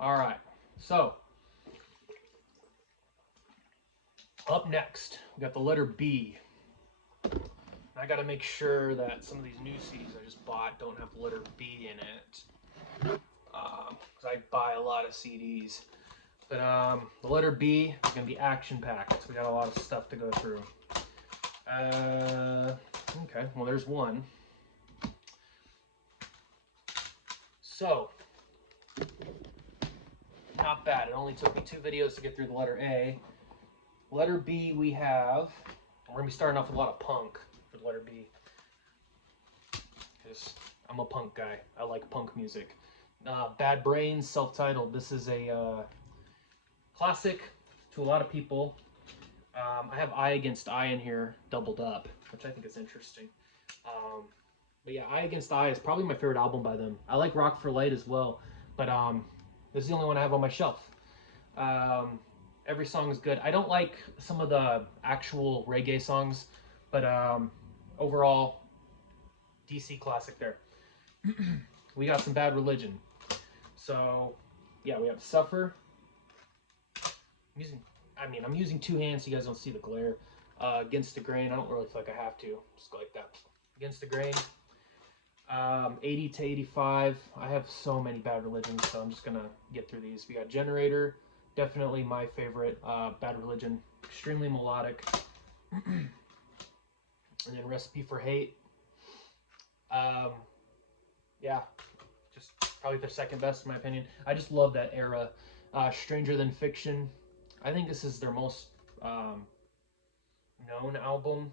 All right. So up next, we got the letter B. I got to make sure that some of these new CDs I just bought don't have the letter B in it, because I buy a lot of CDs. But the letter B is going to be action packed. So we got a lot of stuff to go through. Okay, well, there's one. So, not bad. It only took me 2 videos to get through the letter A. Letter B, we have. We're going to be starting off with a lot of punk for the letter B. Because I'm a punk guy. I like punk music. Bad Brains, self-titled. This is a classic to a lot of people. I have Eye Against Eye in here, doubled up, which I think is interesting. But yeah, Eye Against Eye is probably my favorite album by them. I like Rock for Light as well, but this is the only one I have on my shelf. Every song is good. I don't like some of the actual reggae songs, but overall, DC classic there. We got some Bad Religion. So yeah, we have Suffer. I'm using 2 hands so you guys don't see the glare. Against the Grain. I don't really feel like I have to. Just go like that. Against the Grain. 80 to 85. I have so many Bad Religions, so I'm just gonna get through these. We got Generator. Definitely my favorite. Bad Religion. Extremely melodic. And then Recipe for Hate. Yeah, just probably their second best in my opinion. I just love that era. Stranger Than Fiction. I think this is their most known album.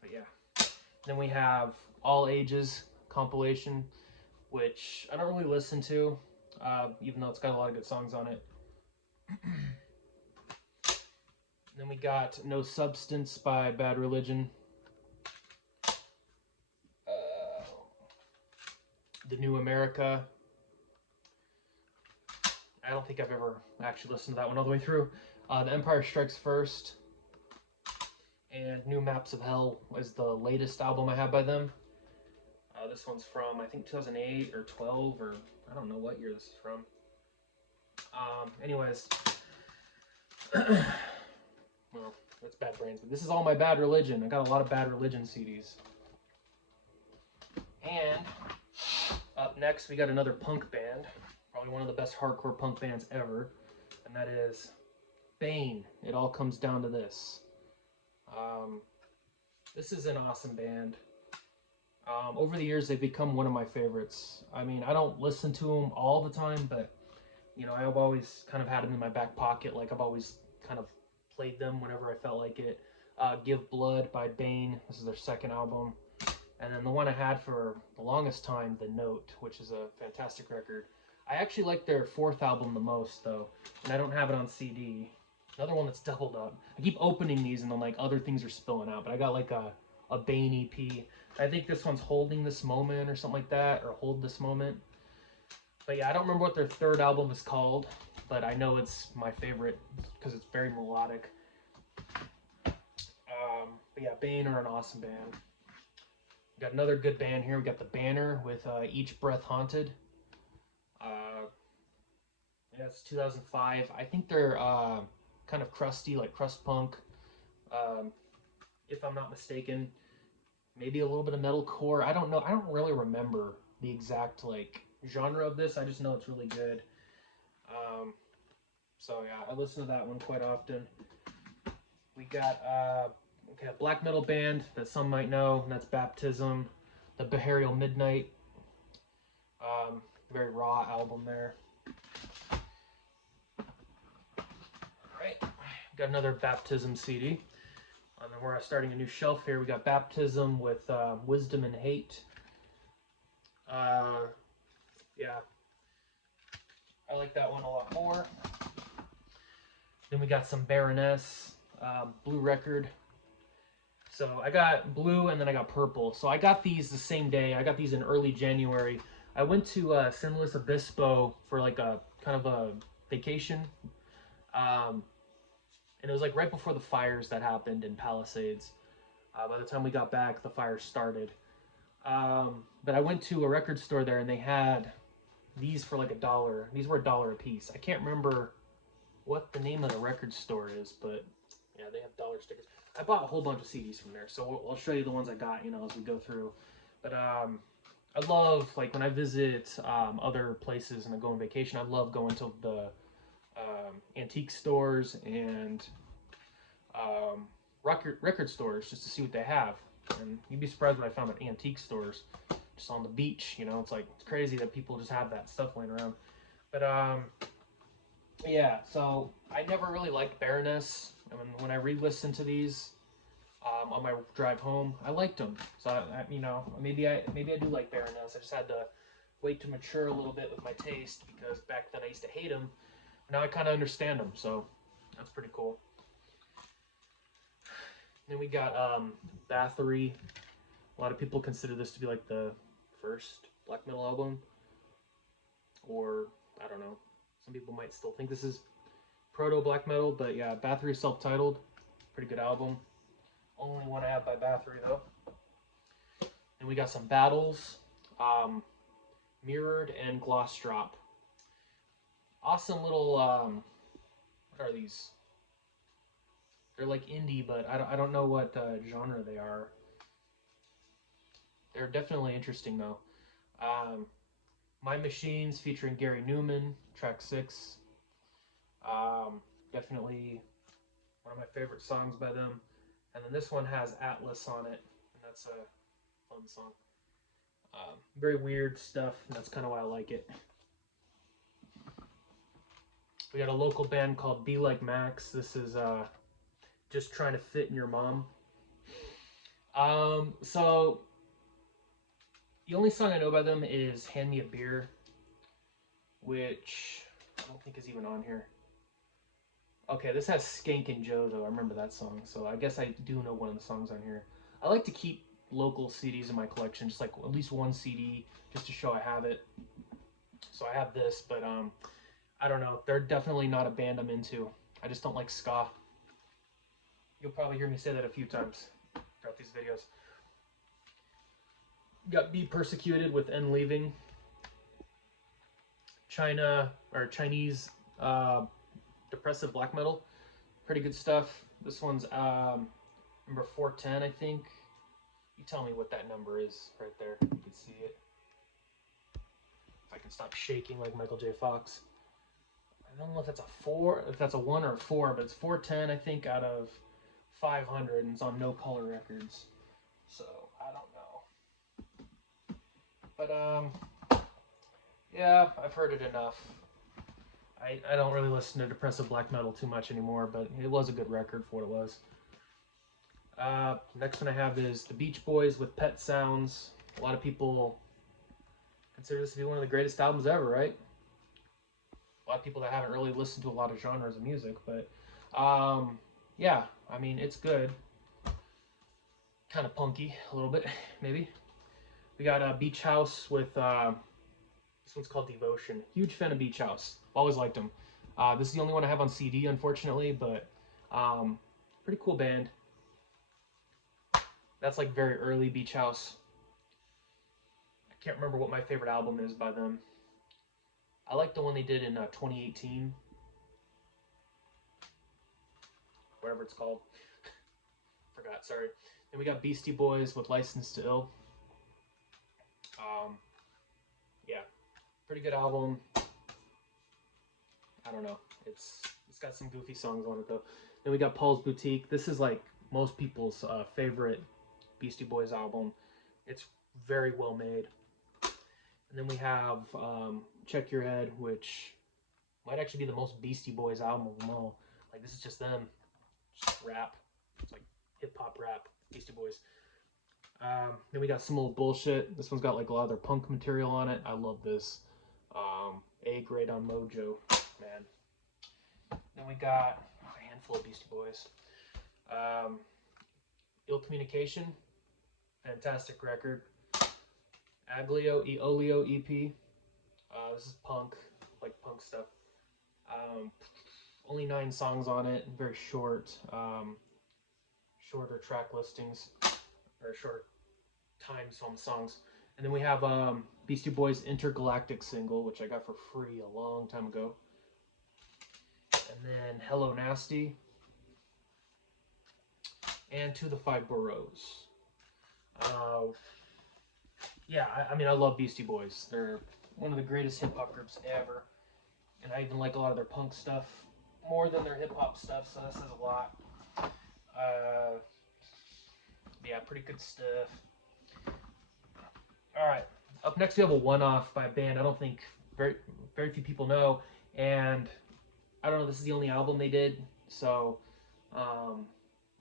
But yeah. Then we have All Ages compilation, which I don't really listen to, even though it's got a lot of good songs on it. Then we got No Substance by Bad Religion. The New America. I don't think I've ever actually listened to that one all the way through. The Empire Strikes First. And New Maps of Hell is the latest album I have by them. This one's from, I think, 2008 or 12, or I don't know what year this is from. Anyways. Well, that's Bad Brains, but this is all my Bad Religion. I got a lot of Bad Religion CDs. And up next, we got another punk band. Probably one of the best hardcore punk bands ever. And that is Bane. It all comes down to this. This is an awesome band. Over the years, they've become one of my favorites. I mean, I don't listen to them all the time, but, you know, I've always kind of had them in my back pocket. Like, I've always kind of played them whenever I felt like it. Give Blood by Bane. This is their second album. And then the one I had for the longest time, The Note, which is a fantastic record. I actually like their 4th album the most, though, and I don't have it on CD. Another one that's doubled up. I keep opening these, and then, like, other things are spilling out, but I got, like, a Bane EP. I think this one's Holding This Moment or something like that, or Hold This Moment. But yeah, I don't remember what their 3rd album is called, but I know it's my favorite because it's very melodic. But yeah, Bane are an awesome band. We got another good band here. We got the Banner with Each Breath Haunted. Yeah, it's 2005. I think they're kind of crusty, like crust punk, if I'm not mistaken. Maybe a little bit of metalcore. I don't know. I don't really remember the exact like genre of this. I just know it's really good. So yeah, I listen to that one quite often. We got okay, a black metal band that some might know, and that's Baptism, the Burial Midnight. Very raw album there. Right, got another Baptism CD. And then we're starting a new shelf here. We got Baptism with Wisdom and Hate. Yeah, I like that one a lot more. Then we got some Baroness, Blue Record. So I got blue and then I got purple. So I got these the same day. I got these in early January. I went to San Luis Obispo for like a kind of a vacation. And it was like right before the fires that happened in Palisades. By the time we got back, the fires started. But I went to a record store there and they had these for like $1. These were $1 a piece. I can't remember what the name of the record store is, but yeah, they have dollar stickers. I bought a whole bunch of CDs from there, so I'll show you the ones I got, you know, as we go through. But I love, like, when I visit other places and I go on vacation, I love going to the antique stores and record stores just to see what they have. And you'd be surprised what I found at antique stores just on the beach. You know, it's like, it's crazy that people just have that stuff laying around. But yeah, so I never really liked Baroness. I mean, when I re-listened to these on my drive home, I liked them. So you know, maybe I do like Baroness. I just had to wait to mature a little bit with my taste, because back then I used to hate them. Now I kind of understand them, so that's pretty cool. Then we got Bathory. A lot of people consider this to be like the first black metal album, or I don't know. Some people might still think this is proto black metal, but yeah, Bathory self-titled, pretty good album. Only one I have by Bathory though. And we got some Battles, Mirrored, and Gloss Drop. Awesome little what are these? They're like indie, but I don't know what genre they are. They're definitely interesting though. My Machines featuring Gary Newman, track 6. Definitely one of my favorite songs by them. And then this one has Atlas on it, and that's a fun song. Very weird stuff, and that's kind of why I like it. We got a local band called Be Like Max. This is Just Trying to Fit in Your Mom. So the only song I know by them is Hand Me a Beer, which I don't think is even on here. Okay, this has Skank and Joe though. I remember that song, so I guess I do know one of the songs on here. I like to keep local CDs in my collection, just like at least one CD, just to show I have it. So I have this, but I don't know. They're definitely not a band I'm into. I just don't like ska. You'll probably hear me say that a few times throughout these videos. Got Be Persecuted with N Leaving. Chinese depressive black metal. Pretty good stuff. This one's number 410, I think. You tell me what that number is right there. You can see it. If I can stop shaking like Michael J. Fox. I don't know if that's a 4, if that's a 1 or a 4, but it's 410, I think, out of 500, and it's on No Color Records. So, I don't know. But, yeah, I've heard it enough. I don't really listen to depressive black metal too much anymore, but it was a good record for what it was. Next one I have is the Beach Boys with Pet Sounds. A lot of people consider this to be one of the greatest albums ever, right? A lot of people that haven't really listened to a lot of genres of music, but yeah, I mean, it's good. Kind of punky, a little bit, maybe. We got Beach House with, this one's called Devotion. Huge fan of Beach House. Always liked them. This is the only one I have on CD, unfortunately, but pretty cool band. That's like very early Beach House. I can't remember what my favorite album is by them. I like the one they did in 2018. Whatever it's called. Forgot, sorry. Then we got Beastie Boys with License to Ill. Yeah, pretty good album. I don't know. It's got some goofy songs on it though. Then we got Paul's Boutique. This is like most people's favorite Beastie Boys album. It's very well made. And then we have Check Your Head, which might actually be the most Beastie Boys album of them all. Like, this is just them, just rap. It's like hip hop rap, Beastie Boys. Then we got Some Old Bullshit. This one's got like a lot of their punk material on it. I love this. A grade on Mojo, man. Then we got a handful of Beastie Boys. Ill Communication, fantastic record. Aglio e Olio EP. This is punk, like punk stuff. Only 9 songs on it, very short. Shorter track listings, or short times on songs. And then we have Beastie Boys Intergalactic single, which I got for free a long time ago. And then Hello Nasty. And To the Five Boroughs. Yeah, I mean, I love Beastie Boys. They're one of the greatest hip hop groups ever. And I even like a lot of their punk stuff more than their hip hop stuff, so that says a lot. Yeah, pretty good stuff. All right, up next we have a one-off by a band I don't think very few people know, and I don't know. This is the only album they did, so I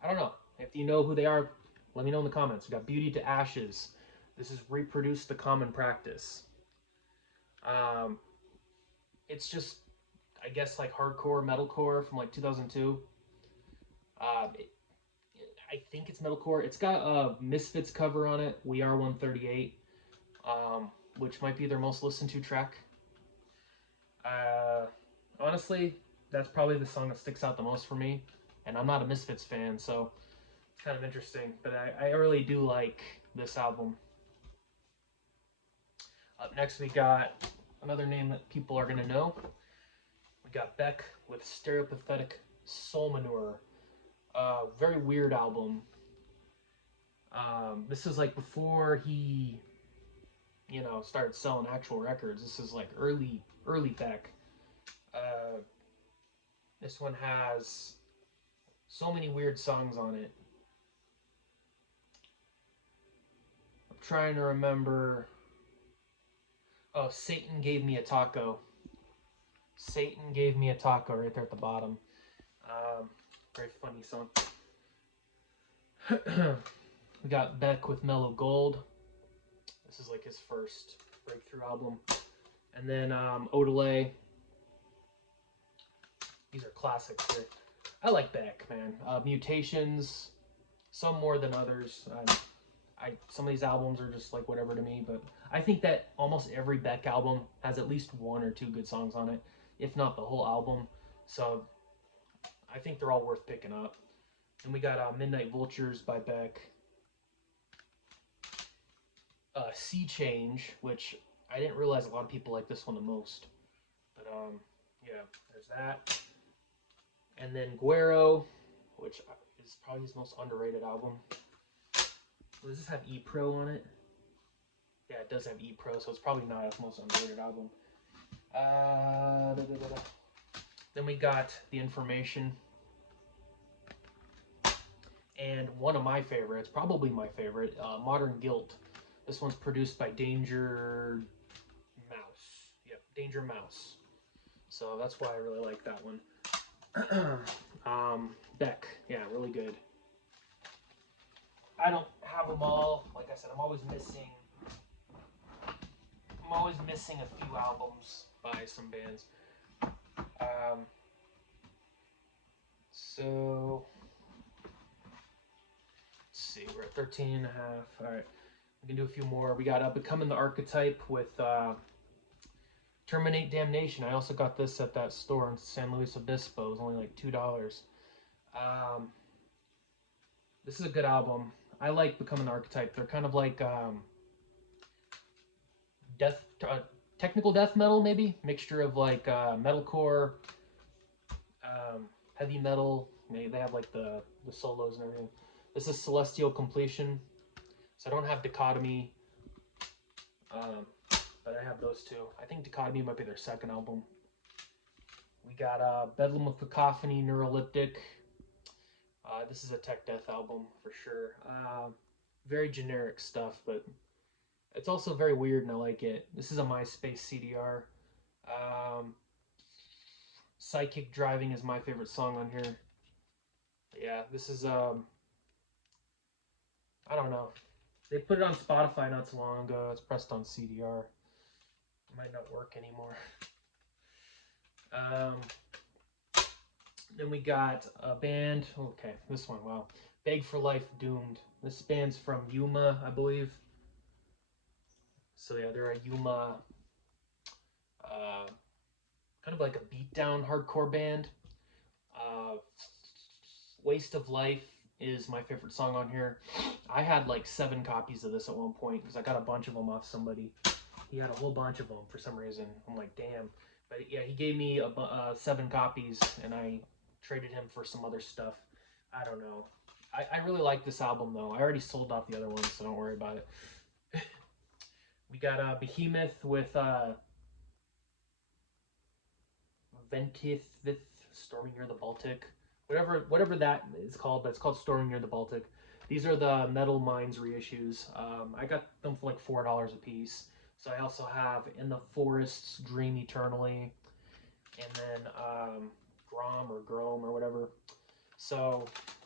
don't know. If you know who they are, let me know in the comments. We got Beauty to Ashes. This is Reproduce the Common Practice. It's just, I guess, like hardcore metalcore from like 2002. I think it's metalcore. It's got a Misfits cover on it, We Are 138, which might be their most listened to track. Honestly, that's probably the song that sticks out the most for me. And I'm not a Misfits fan, so it's kind of interesting. But I really do like this album. Up next, we got another name that people are going to know. We got Beck with Stereopathetic Soul Manure. Very weird album. This is like before he, started selling actual records. This is like early Beck. This one has so many weird songs on it. I'm trying to remember. Oh, Satan Gave Me a Taco. Satan Gave Me a Taco right there at the bottom. Very funny song. We got Beck with Mellow Gold. This is like his first breakthrough album. And then Odelay. These are classics here. I like Beck, man. Mutations, some more than others. Some of these albums are just like whatever to me, but I think that almost every Beck album has at least one or two good songs on it, if not the whole album. So I think they're all worth picking up. And we got Midnight Vultures by Beck. Sea Change, which I didn't realize a lot of people like this one the most. But yeah, there's that. And then Guero, which is probably his most underrated album. Does this have E-Pro on it? Yeah, it does have E-Pro, so it's probably not his most underrated album. Then we got The Information. And one of my favorites, probably my favorite, Modern Guilt. This one's produced by Danger Mouse. Yep, Danger Mouse. So that's why I really like that one. Beck, yeah, really good. I don't have them all. Like I said, I'm always missing a few albums by some bands. So let's see, we're at 13 and a half. All right, we can do a few more. We got Becoming the Archetype with Terminate Damnation. I also got this at that store in San Luis Obispo. It was only like $2. This is a good album. I like Becoming the Archetype. They're kind of like technical death metal, maybe mixture of like metalcore, heavy metal. They have like the solos and everything. This is Celestial Completion. So I don't have Dichotomy, but I have those two. I think Dichotomy might be their second album. We got Bedlam of Cacophony, Neuroleptic. This is a tech death album for sure. Very generic stuff, but it's also very weird and I like it. This is a MySpace CDR. Psychic Driving is my favorite song on here. Yeah, this is, I don't know. They put it on Spotify not so long ago. It's pressed on CDR. It might not work anymore. Then we got a band. Okay, this one, wow. Beg for Life, Doomed. This band's from Yuma, I believe. So yeah, they're a Yuma, kind of like a beatdown hardcore band. Waste of Life is my favorite song on here. I had like 7 copies of this at one point because I got a bunch of them off somebody. He had a whole bunch of them for some reason. I'm like, damn. But yeah, he gave me 7 copies, and I traded him for some other stuff. I don't know. I really like this album though. I already sold off the other ones, so don't worry about it. We got Behemoth with Ventith Storming Near the Baltic. Whatever that is called, but it's called Storming Near the Baltic. These are the Metal Minds reissues. I got them for like $4 a piece. So I also have In the Forests, Dream Eternally, and then Grom or Grom or whatever. So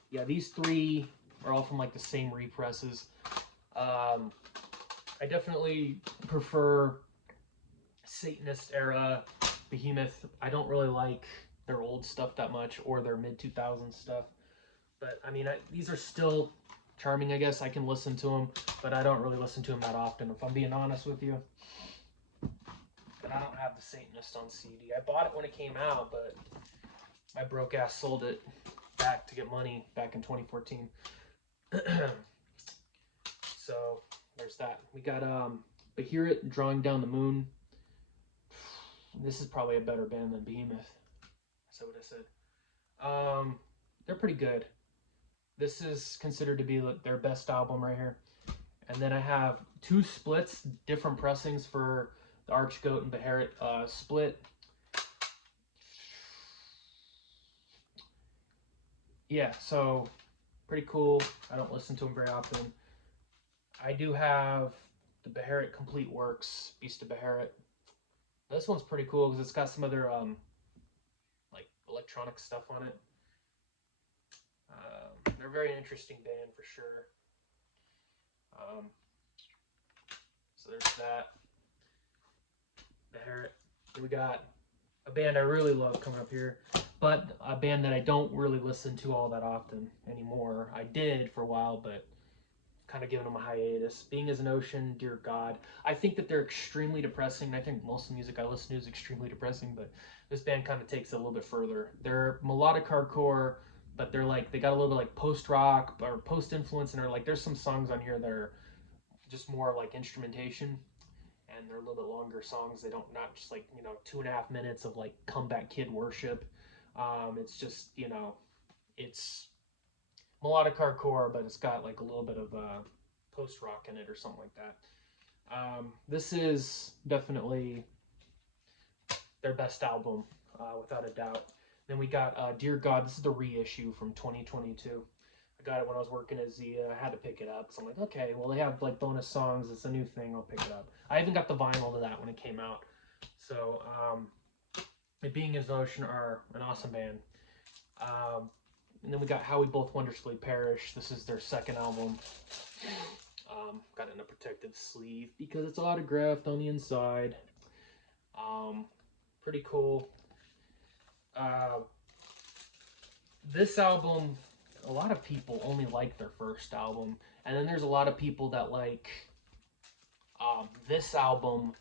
yeah, these 3 are all from like the same represses. I definitely prefer Satanist era Behemoth. I don't really like their old stuff that much or their mid 2000s stuff. But I mean, these are still charming, I guess. I can listen to them, but I don't really listen to them that often, if I'm being honest with you. But I don't have the Satanist on CD. I bought it when it came out, but my broke ass sold it back to get money back in 2014. So there's that. We got Beherit, Drawing Down the Moon. This is probably a better band than Behemoth. That's what I said. They're pretty good. This is considered to be their best album right here. And then I have 2 splits, different pressings for the Archgoat and Beherit split. Yeah, so pretty cool. I don't listen to them very often. I do have the Beherit Complete Works, Beast of Beherit. This one's pretty cool because it's got some other like electronic stuff on it. They're a very interesting band for sure. So there's that. Beherit. We got a band I really love coming up here, but a band that I don't really listen to all that often anymore. I did for a while, but kind of giving them a hiatus. Being as an Ocean, Dear God. I think that they're extremely depressing. I think most of the music I listen to is extremely depressing, but this band kind of takes it a little bit further. They're melodic hardcore, but they're like, they got a little bit like post-rock or post-influence, and they're like, there's some songs on here that are just more like instrumentation, and they're a little bit longer songs. They don't, not just like, 2.5 minutes of like Comeback Kid worship. It's just, it's melodic hardcore, but it's got like a little bit of post rock in it or something like that. This is definitely their best album, without a doubt. Then we got Dear God. This is the reissue from 2022. I got it when I was working at Zia. I had to pick it up. So I'm like, okay, well, they have like bonus songs. It's a new thing. I'll pick it up. I even got the vinyl to that when it came out. So, Being as an Ocean are an awesome band. And then we got How We Both Wondrously Perish. This is their second album. Got it in a protective sleeve because it's autographed on the inside. Pretty cool. This album, a lot of people only like their first album, and then there's a lot of people that like this album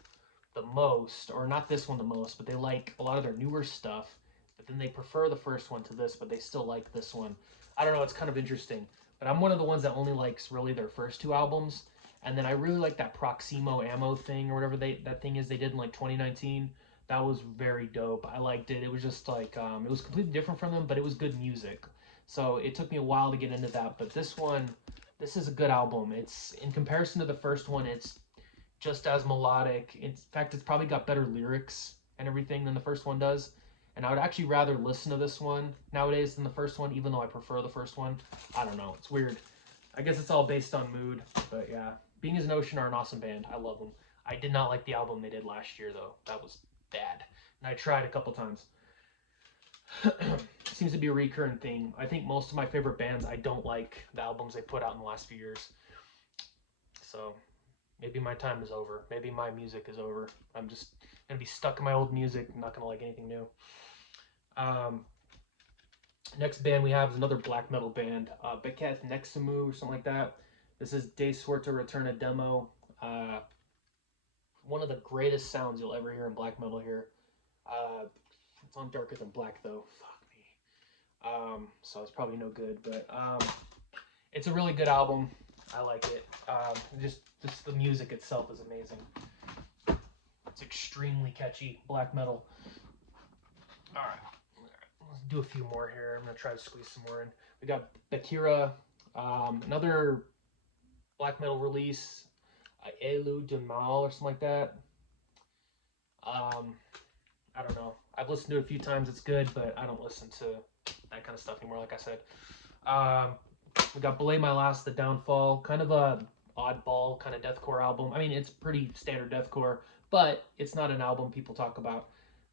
the most, or not this one the most, but they like a lot of their newer stuff, but then they prefer the first one to this, but they still like this one. I don't know, it's kind of interesting. But I'm one of the ones that only likes really their first 2 albums, and then I really like that Proximo Ammo thing, or whatever that thing is they did in like 2019. That was very dope. I liked it. It was just like, it was completely different from them, but it was good music. So it took me a while to get into that, but this is a good album. It's, in comparison to the first one, it's just as melodic. In fact, it's probably got better lyrics and everything than the first one does. And I would actually rather listen to this one nowadays than the first one, even though I prefer the first one. I don't know. It's weird. I guess it's all based on mood. But yeah, Being as an Ocean are an awesome band. I love them. I did not like the album they did last year, though. That was bad. And I tried a couple times. Seems to be a recurring theme. I think most of my favorite bands, I don't like the albums they put out in the last few years. So maybe my time is over. Maybe my music is over. I'm just going to be stuck in my old music. I'm not going to like anything new. Next band we have is another black metal band, Bekat Nexamu or something like that. This is De Suerte Returna demo. One of the greatest sounds you'll ever hear in black metal here. It's on Darker Than Black though. Fuck me. So it's probably no good, but it's a really good album. I like it. Just the music itself is amazing. It's extremely catchy black metal. All right, let's do a few more here. I'm gonna try to squeeze some more in. We got Bakira, another black metal release, Elu de Mal or something like that. I don't know. I've listened to it a few times. It's good, but I don't listen to that kind of stuff anymore. Like I said, um, we got Belay My Last, The Downfall, kind of a oddball kind of deathcore album. I mean, it's pretty standard deathcore, but it's not an album people talk about.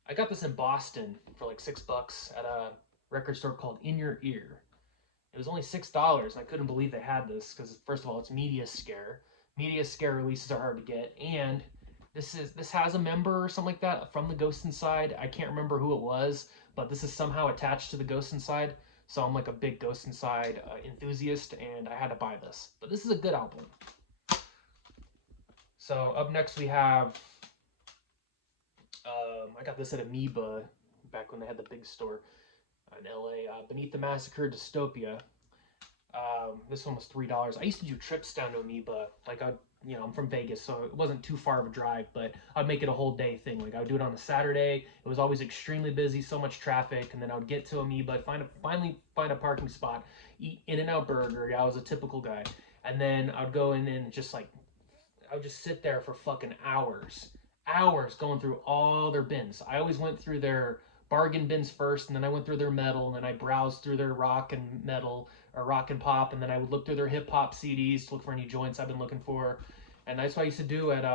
I got this in Boston for like $6 at a record store called In Your Ear. It was only $6, and I couldn't believe they had this because first of all, it's Media Scare. Media Scare releases are hard to get, and this has a member or something like that from the Ghost Inside. I can't remember who it was, but this is somehow attached to the Ghost Inside. So I'm like a big Ghost Inside enthusiast, and I had to buy this. But this is a good album. So up next we have I got this at Amoeba back when they had the big store in LA. Beneath the Massacre, Dystopia. This one was $3. I used to do trips down to Amoeba. Like I'm from Vegas, so it wasn't too far of a drive, but I'd make it a whole day thing. Like I would do it on a Saturday. It was always extremely busy, so much traffic, and then I would get to Amoeba, finally find a parking spot, eat In-N-Out Burger. Yeah, I was a typical guy, and then I'd go in and just like I would just sit there for fucking hours going through all their bins. I always went through their bargain bins first, and then I went through their metal, and then I browsed through their rock and metal or rock and pop, and then I would look through their hip hop CDs to look for any joints I've been looking for, and that's what I used to do at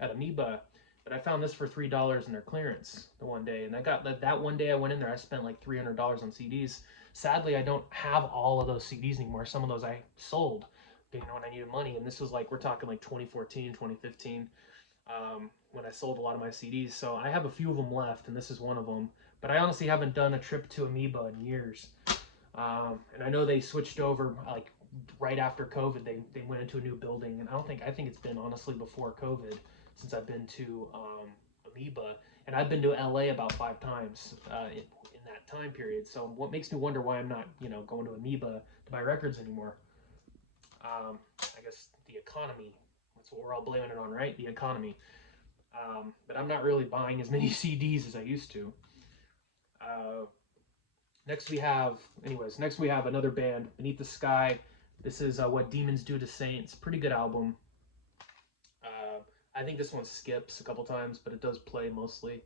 Amoeba. But I found this for $3 in their clearance the one day, and I got that one day I went in there, I spent like $300 on CDs. Sadly, I don't have all of those CDs anymore. Some of those I sold, you know, when I needed money, and this was like we're talking like 2014, 2015. When I sold a lot of my CDs. So I have a few of them left, and this is one of them. But I honestly haven't done a trip to Amoeba in years. And I know they switched over like right after COVID. They went into a new building, and I think it's been honestly before COVID since I've been to Amoeba, and I've been to LA about 5 times in that time period. So what makes me wonder why I'm not going to Amoeba to buy records anymore. I guess the economy. That's what we're all blaming it on, right? The economy. But I'm not really buying as many CDs as I used to. Next we have another band, Beneath the Sky. This is What Demons Do to Saints. Pretty good album. I think this one skips a couple times, but it does play mostly.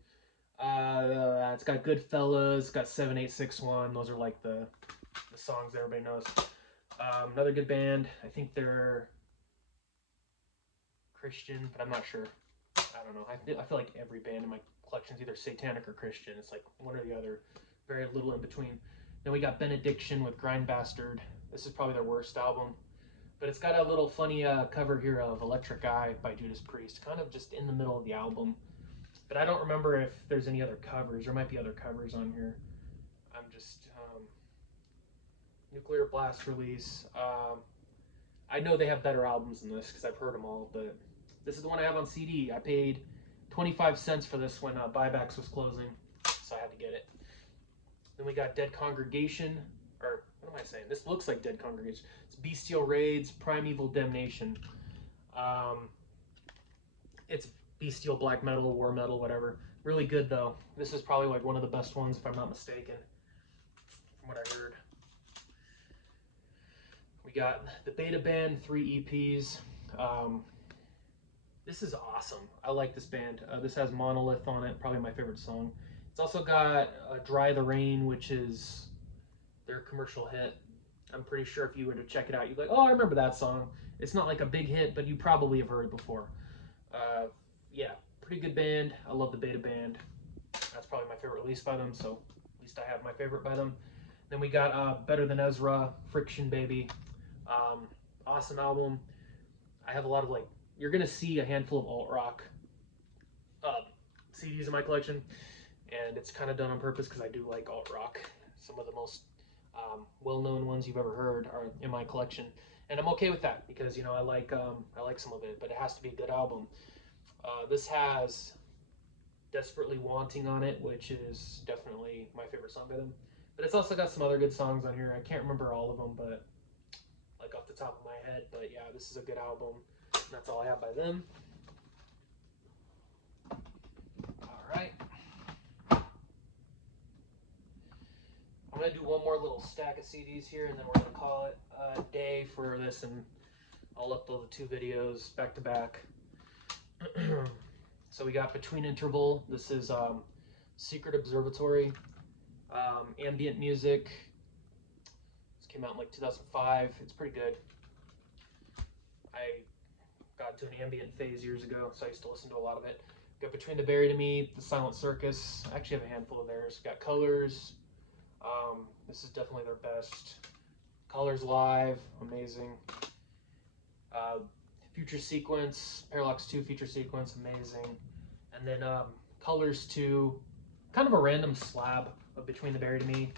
It's got Goodfellas, it's got 7861. Those are like the songs that everybody knows. Another good band. I think they're Christian, but I'm not sure. I don't know. I feel like every band in my collection is either satanic or Christian. It's like one or the other. Very little in between. Then we got Benediction with Grind Bastard. This is probably their worst album. But it's got a little funny cover here of Electric Eye by Judas Priest, kind of just in the middle of the album. But I don't remember if there's any other covers. There might be other covers on here. I'm just... Nuclear Blast release. I know they have better albums than this because I've heard them all, but this is the one I have on CD. I paid 25 cents for this when Buybacks was closing, so I had to get it. Then we got Dead Congregation, or what am I saying? This looks like Dead Congregation. It's Bestial Raids, Primeval Damnation. It's bestial black metal, war metal, whatever. Really good though. This is probably like one of the best ones if I'm not mistaken, from what I heard. We got the Beta Band, 3 EPs. This is awesome. I like this band. This has Monolith on it, probably my favorite song. It's also got Dry the Rain, which is their commercial hit. I'm pretty sure if you were to check it out, you'd be like, oh, I remember that song. It's not like a big hit, but you probably have heard it before. Yeah, pretty good band. I love the Beta Band. That's probably my favorite release by them, so at least I have my favorite by them. Then we got Better Than Ezra, Friction Baby. Awesome album. I have a lot of like, you're gonna see a handful of alt rock CDs in my collection, and it's kind of done on purpose because I do like alt rock. Some of the most well-known ones you've ever heard are in my collection, and I'm okay with that because I like some of it, but it has to be a good album. This has Desperately Wanting on it, which is definitely my favorite song by them. But it's also got some other good songs on here. I can't remember all of them, but like off the top of my head. But yeah, this is a good album. And that's all I have by them. right. I'm going to do one more little stack of CDs here, and then we're going to call it a day for this, and I'll upload the 2 videos back to back. So we got Between Interval. This is Secret Observatory, ambient music. This came out in like 2005. It's pretty good. I got to an ambient phase years ago, so I used to listen to a lot of it. Got Between the Buried and Me, The Silent Circus. I actually have a handful of theirs. Got Colors. This is definitely their best. Colors Live, amazing. Future Sequence, Parallax 2 Future Sequence, amazing. And then Colors 2, kind of a random slab of Between the Buried and Me.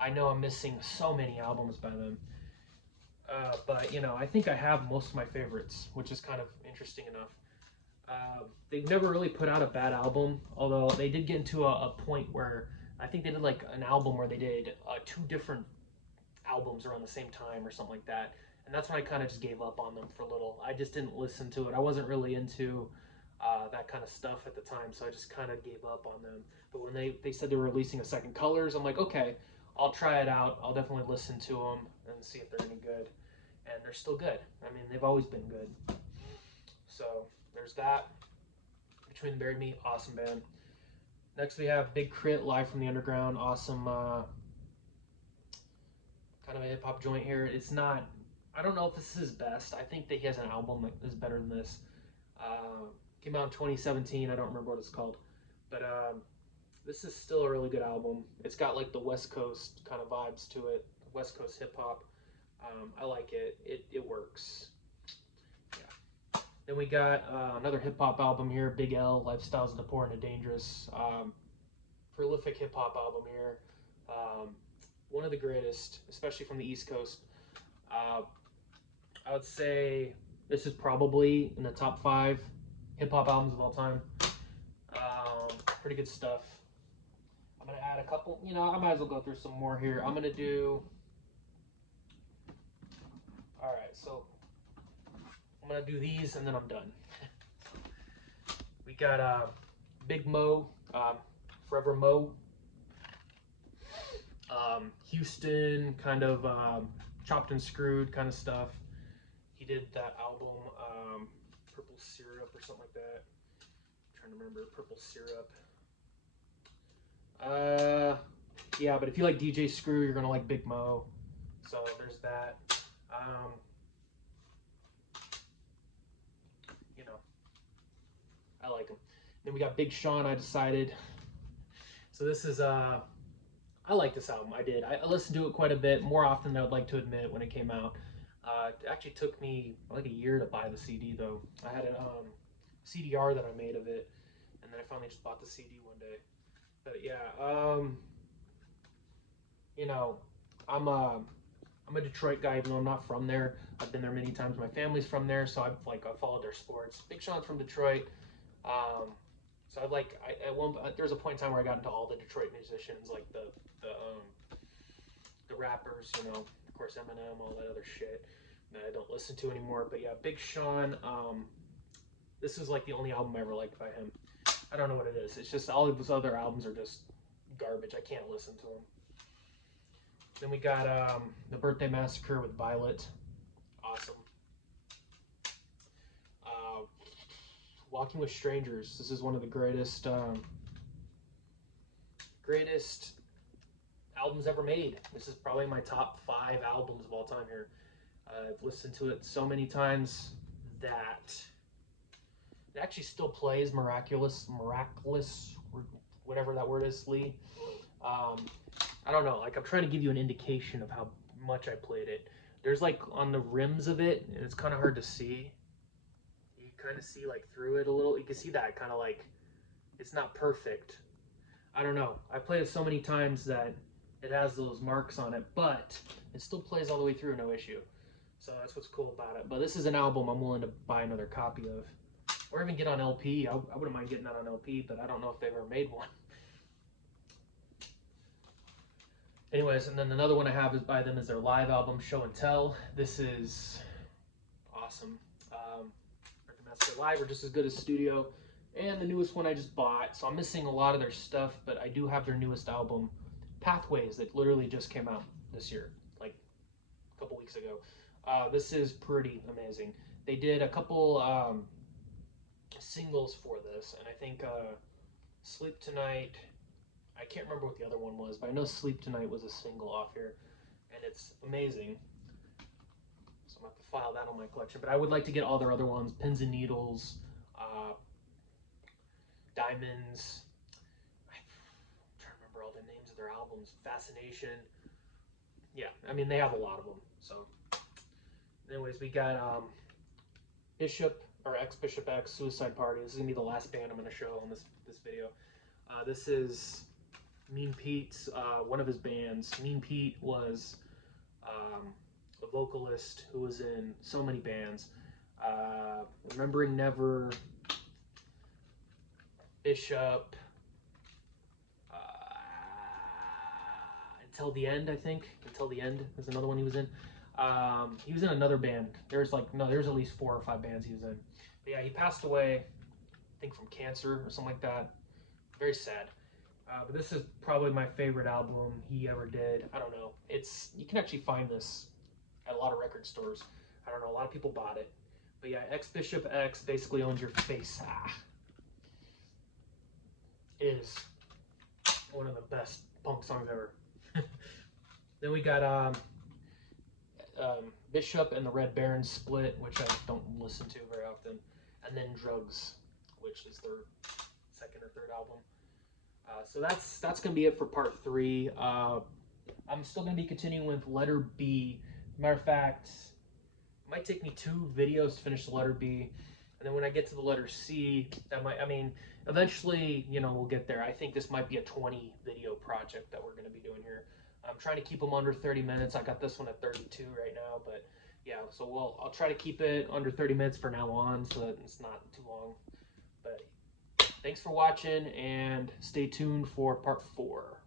I know I'm missing so many albums by them. But, you know, I think I have most of my favorites, which is kind of interesting enough. They've never really put out a bad album, although they did get into a point where I think they did like an album where they did 2 different albums around the same time or something like that. And that's when I kind of just gave up on them for a little. I just didn't listen to it. I wasn't really into that kind of stuff at the time, so I just kind of gave up on them. But when they said they were releasing a second Colors, I'm like, okay, I'll try it out. I'll definitely listen to them and see if they're any good. And they're still good. I mean, they've always been good. So there's that. Between the Buried and Me, awesome band. Next we have Big Crit, Live from the Underground. Awesome, kind of a hip hop joint here. It's not, I don't know if this is his best. I think that he has an album that is better than this. Came out in 2017. I don't remember what it's called. But this is still a really good album. It's got like the West Coast kind of vibes to it. West Coast hip hop. I like it. It works. Yeah. Then we got another hip hop album here, Big L, Lifestyles of the Poor and the Dangerous. Prolific hip hop album here. One of the greatest, especially from the East Coast. I would say this is probably in the top 5 hip hop albums of all time. Pretty good stuff. I'm gonna add a couple. You know, I might as well go through some more here. I'm gonna do. All right, so I'm gonna do these and then I'm done. We got Big Mo, Forever Mo, Houston, kind of chopped and screwed kind of stuff. He did that album, Purple Syrup or something like that. I'm trying to remember, Purple Syrup. Yeah, but if you like DJ Screw, you're gonna like Big Mo. So there's that. You know, I like him. Then we got Big Sean, I decided. So this is I like this album. I did. I listened to it quite a bit, more often than I would like to admit when it came out. It actually took me like a year to buy the CD though. I had a CDR that I made of it, and then I finally just bought the CD one day. But yeah, you know, I'm a Detroit guy, even though I'm not from there. I've been there many times. My family's from there, so I followed their sports. Big Sean's from Detroit, so there's a point in time where I got into all the Detroit musicians, like the rappers, you know, of course Eminem, all that other shit that I don't listen to anymore. But yeah, Big Sean. This is like the only album I ever liked by him. I don't know what it is. It's just all of his other albums are just garbage. I can't listen to them. Then we got The Birthday Massacre with Violet. Awesome. Walking with Strangers. This is one of the greatest albums ever made. This is probably my top 5 albums of all time here. I've listened to it so many times that it actually still plays miraculous, whatever that word is, Lee. I don't know, like I'm trying to give you an indication of how much I played it. There's like on the rims of it, and it's kind of hard to see. You kind of see like through it a little. You can see that kind of like, it's not perfect. I don't know. I played it so many times that it has those marks on it, but it still plays all the way through, no issue. So that's what's cool about it. But this is an album I'm willing to buy another copy of. Or even get on LP. I wouldn't mind getting that on LP, but I don't know if they've ever made one. Anyways, and then another one I have is by them is their live album, Show and Tell. This is awesome. Master Live are just as good as studio. and the newest one I just bought. So I'm missing a lot of their stuff, but I do have their newest album, Pathways, that literally just came out this year, like a couple weeks ago. This is pretty amazing. They did a couple singles for this, and I think Sleep Tonight, I can't remember what the other one was, but I know Sleep Tonight was a single off here, and it's amazing. So I'm going to have to file that on my collection. But I would like to get all their other ones, Pins and Needles, Diamonds. I'm trying to remember all the names of their albums. Fascination. Yeah, I mean, they have a lot of them. So, anyways, we got Bishop, or Ex-Bishop X, Suicide Party. This is going to be the last band I'm going to show on this video. This is Mean Pete's, one of his bands. Mean Pete was a vocalist who was in so many bands. Remembering Never, Bishop, Until the End, I think. Until the End is another one he was in. He was in another band. There's at least 4 or 5 bands he was in. But yeah, he passed away, I think from cancer or something like that. Very sad. But this is probably my favorite album he ever did. I don't know. You can actually find this at a lot of record stores. I don't know. A lot of people bought it. But yeah, Ex-Bishop X, Basically Owns Your Face. Is one of the best punk songs ever. Then we got Bishop and the Red Baron Split, which I don't listen to very often. And then Drugs, which is their second or third album. So that's going to be it for part 3. I'm still going to be continuing with letter B. Matter of fact, it might take me 2 videos to finish the letter B. And then when I get to the letter C, eventually, we'll get there. I think this might be a 20 video project that we're going to be doing here. I'm trying to keep them under 30 minutes. I got this one at 32 right now, but yeah, so I'll try to keep it under 30 minutes from now on so that it's not too long. But thanks for watching, and stay tuned for part 4.